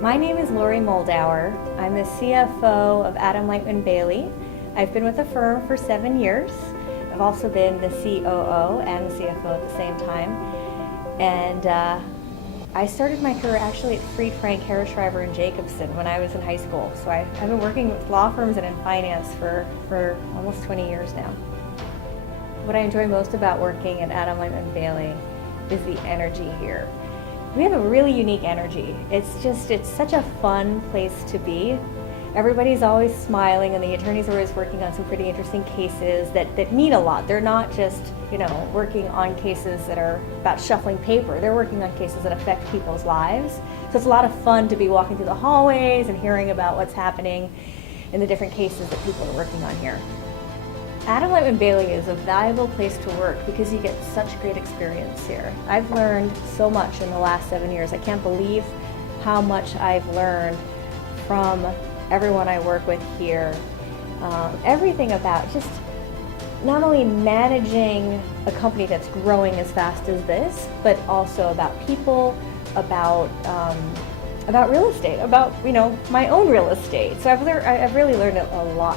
My name is Lori Moldauer. I'm the CFO of Leitman Bailey. I've been with the firm for 7 years. I've also been the COO and the CFO at the same time. And I started my career actually at Fried, Frank, Harris-Schreiber & Jacobson when I was in high school. So I've been working with law firms and in finance for almost 20 years now. What I enjoy most about working at Leitman Bailey is the energy here. We have a really unique energy. It's such a fun place to be. Everybody's always smiling, and the attorneys are always working on some pretty interesting cases that mean a lot. They're not just, working on cases that are about shuffling paper. They're working on cases that affect people's lives. So it's a lot of fun to be walking through the hallways and hearing about what's happening in the different cases that people are working on here. Leitman Bailey is a valuable place to work because you get such great experience here. I've learned so much in the last 7 years. I can't believe how much I've learned from everyone I work with here. Everything about just not only managing a company that's growing as fast as this, but also about people, about real estate, about my own real estate. So I've really learned a lot.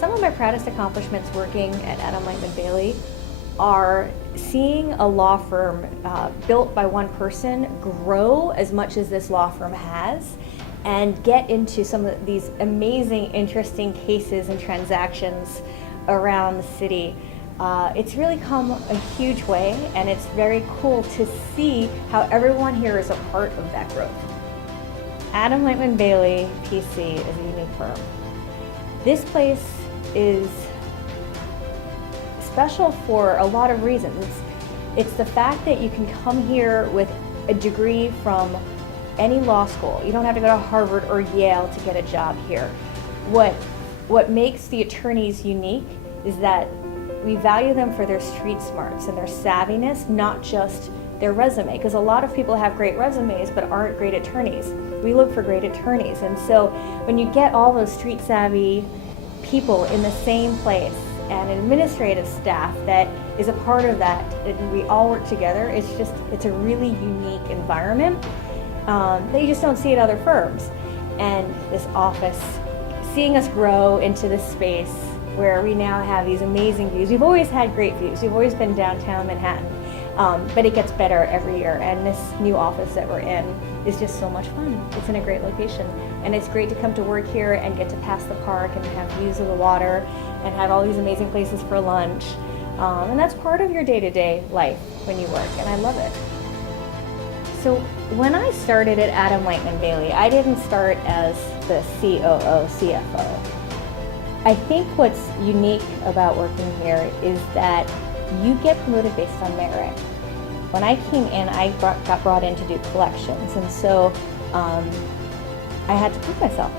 Some of my proudest accomplishments working at Leitman Bailey are seeing a law firm built by one person grow as much as this law firm has and get into some of these amazing, interesting cases and transactions around the city. It's really come a huge way, and it's very cool to see how everyone here is a part of that growth. Leitman Bailey PC is a unique firm. This place is special for a lot of reasons. It's the fact that you can come here with a degree from any law school. You don't have to go to Harvard or Yale to get a job here. What makes the attorneys unique is that we value them for their street smarts and their savviness, not just their resume, because a lot of people have great resumes but aren't great attorneys. We look for great attorneys, and so when you get all those street savvy people in the same place and an administrative staff that is a part of that, and we all work together, it's a really unique environment that you just don't see at other firms. And this office, seeing us grow into this space where we now have these amazing views. We've always had great views. We've always been downtown Manhattan, but it gets better every year. And this new office that we're in is just so much fun. It's in a great location. And it's great to come to work here and get to pass the park and have views of the water and have all these amazing places for lunch. And that's part of your day-to-day life when you work, and I love it. So when I started at Leitman Bailey, I didn't start as the COO, CFO. I think what's unique about working here is that you get promoted based on merit. When I came in, I got brought in to do collections, and so I had to prove myself.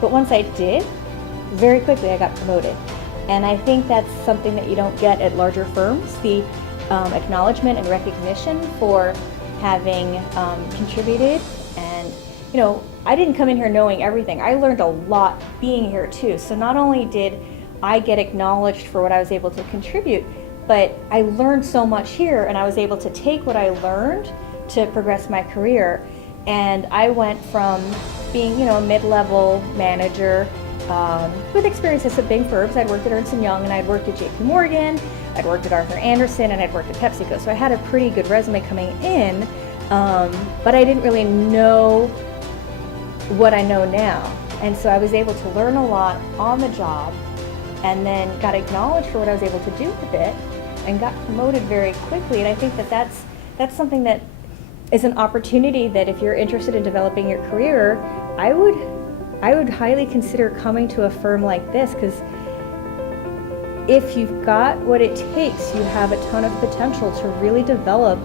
But once I did, very quickly I got promoted. And I think that's something that you don't get at larger firms, the acknowledgement and recognition for having contributed. And I didn't come in here knowing everything. I learned a lot being here too. So not only did I get acknowledged for what I was able to contribute, but I learned so much here, and I was able to take what I learned to progress my career. And I went from being, a mid-level manager with experiences at big firms. I'd worked at Ernst & Young, and I'd worked at JP Morgan, I'd worked at Arthur Andersen, and I'd worked at PepsiCo. So I had a pretty good resume coming in, but I didn't really know what I know now. And so I was able to learn a lot on the job, and then got acknowledged for what I was able to do with it, and got promoted very quickly. And I think that that's something that is an opportunity that if you're interested in developing your career, I would highly consider coming to a firm like this, because if you've got what it takes, you have a ton of potential to really develop.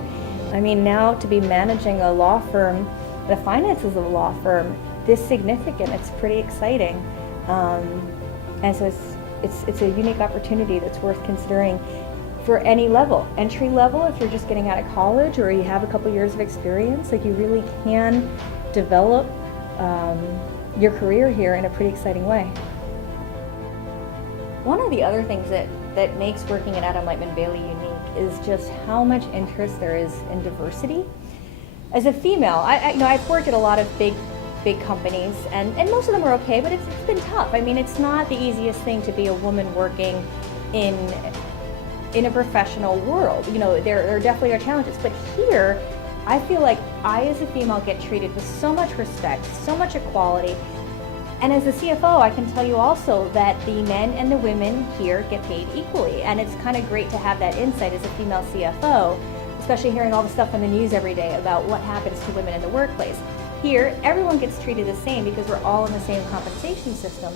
I mean, now to be managing a law firm, the finances of a law firm, this significant, it's pretty exciting. And so it's a unique opportunity that's worth considering for any level. Entry level, if you're just getting out of college or you have a couple years of experience, like you really can develop your career here in a pretty exciting way. One of the other things that makes working at Leitman Bailey unique is just how much interest there is in diversity. as a female, I've worked at a lot of big companies, and most of them are okay, but it's been tough. I mean, it's not the easiest thing to be a woman working in a professional world. There definitely are challenges, but here, I feel like I as a female get treated with so much respect, so much equality. And as a CFO, I can tell you also that the men and the women here get paid equally. And it's kind of great to have that insight as a female CFO, especially hearing all the stuff on the news every day about what happens to women in the workplace. Here, everyone gets treated the same because we're all in the same compensation system.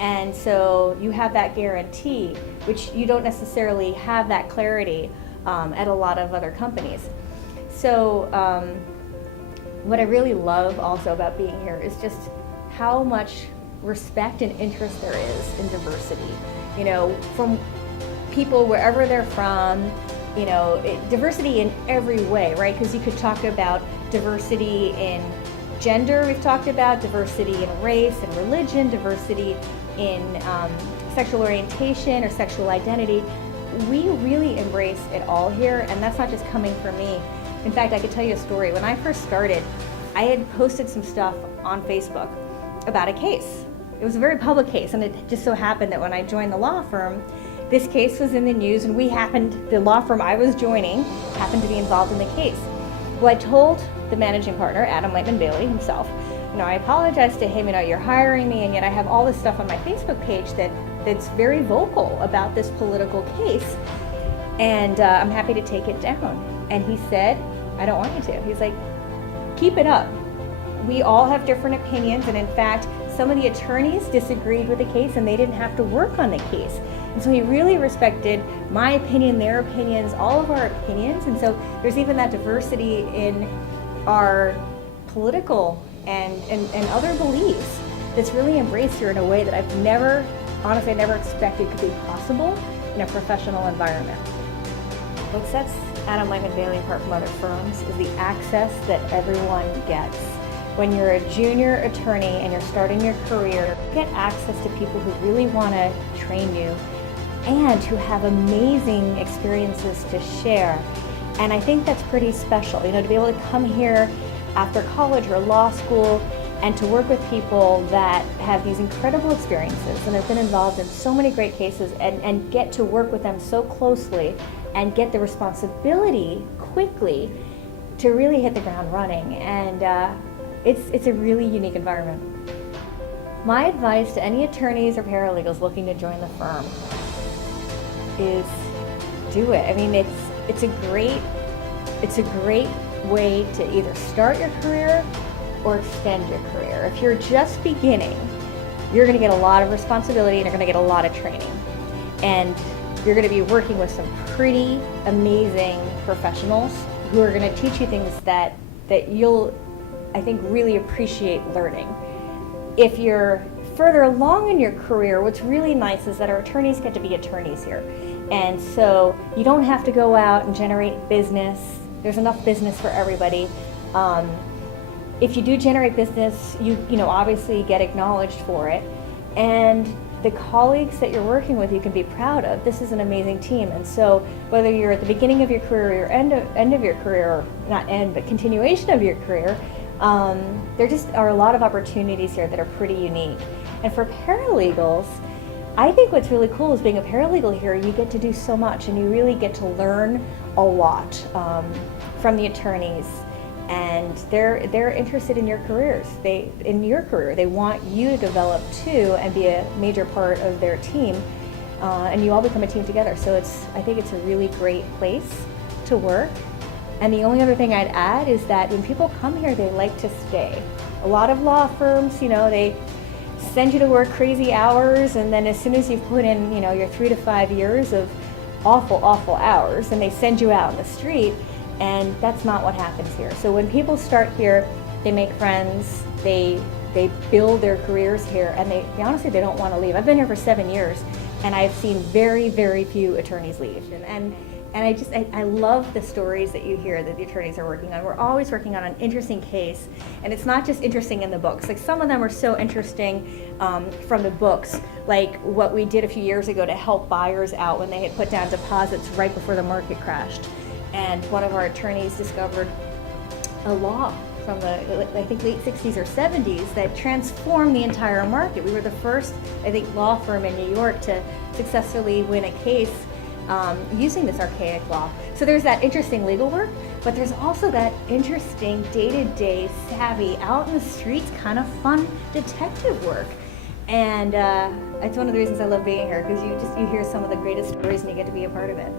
And so you have that guarantee, which you don't necessarily have that clarity at a lot of other companies. So what I really love also about being here is just how much respect and interest there is in diversity, from people wherever they're from, diversity in every way, right? Because you could talk about diversity in gender, we've talked about diversity in race and religion, diversity in sexual orientation or sexual identity. We really embrace it all here, and that's not just coming from me. In fact, I could tell you a story. When I first started, I had posted some stuff on Facebook about a case. It was a very public case, and it just so happened that when I joined the law firm, this case was in the news, and the law firm I was joining happened to be involved in the case. Well, I told the managing partner, L.M himself, I apologized to him, you're hiring me, and yet I have all this stuff on my Facebook page that's very vocal about this political case, and I'm happy to take it down. And he said, I don't want you to. He's like, keep it up. We all have different opinions, and in fact, some of the attorneys disagreed with the case and they didn't have to work on the case. And so he really respected my opinion, their opinions, all of our opinions. And so there's even that diversity in our political and other beliefs that's really embraced here in a way that I've never expected could be possible in a professional environment. What sets L.M apart from other firms is the access that everyone gets. When you're a junior attorney and you're starting your career, you get access to people who really want to train you and who have amazing experiences to share. And I think that's pretty special, to be able to come here after college or law school and to work with people that have these incredible experiences and have been involved in so many great cases and get to work with them so closely and get the responsibility quickly to really hit the ground running. And it's a really unique environment. My advice to any attorneys or paralegals looking to join the firm is do it. I mean, it's a great way to either start your career or extend your career. If you're just beginning, you're going to get a lot of responsibility and you're going to get a lot of training. And you're going to be working with some pretty amazing professionals who are going to teach you things that you'll, I think, really appreciate learning. If you're further along in your career, what's really nice is that our attorneys get to be attorneys here. And so you don't have to go out and generate business. There's enough business for everybody. If you do generate business, you obviously get acknowledged for it. And the colleagues that you're working with, you can be proud of. This is an amazing team. And so whether you're at the beginning of your career or end of your career, or not end, but continuation of your career, there just are a lot of opportunities here that are pretty unique. And for paralegals, I think what's really cool is being a paralegal here, you get to do so much and you really get to learn a lot from the attorneys. And they're interested in your careers. They want you to develop too and be a major part of their team. And you all become a team together. So I think it's a really great place to work. And the only other thing I'd add is that when people come here, they like to stay. A lot of law firms, they send you to work crazy hours, and then as soon as you've put in, your 3 to 5 years of awful, awful hours, and they send you out on the street, and that's not what happens here. So when people start here, they make friends, they build their careers here, and they honestly, they don't want to leave. I've been here for 7 years, and I've seen very, very few attorneys leave. And I love the stories that you hear that the attorneys are working on. We're always working on an interesting case, and it's not just interesting in the books. Like some of them are so interesting from the books, like what we did a few years ago to help buyers out when they had put down deposits right before the market crashed. And one of our attorneys discovered a law from the, I think, late 60s or 70s that transformed the entire market. We were the first, I think, law firm in New York to successfully win a case using this archaic law. So there's that interesting legal work, but there's also that interesting day-to-day savvy, out in the streets, kind of fun detective work. And it's one of the reasons I love being here, because you hear some of the greatest stories and you get to be a part of it.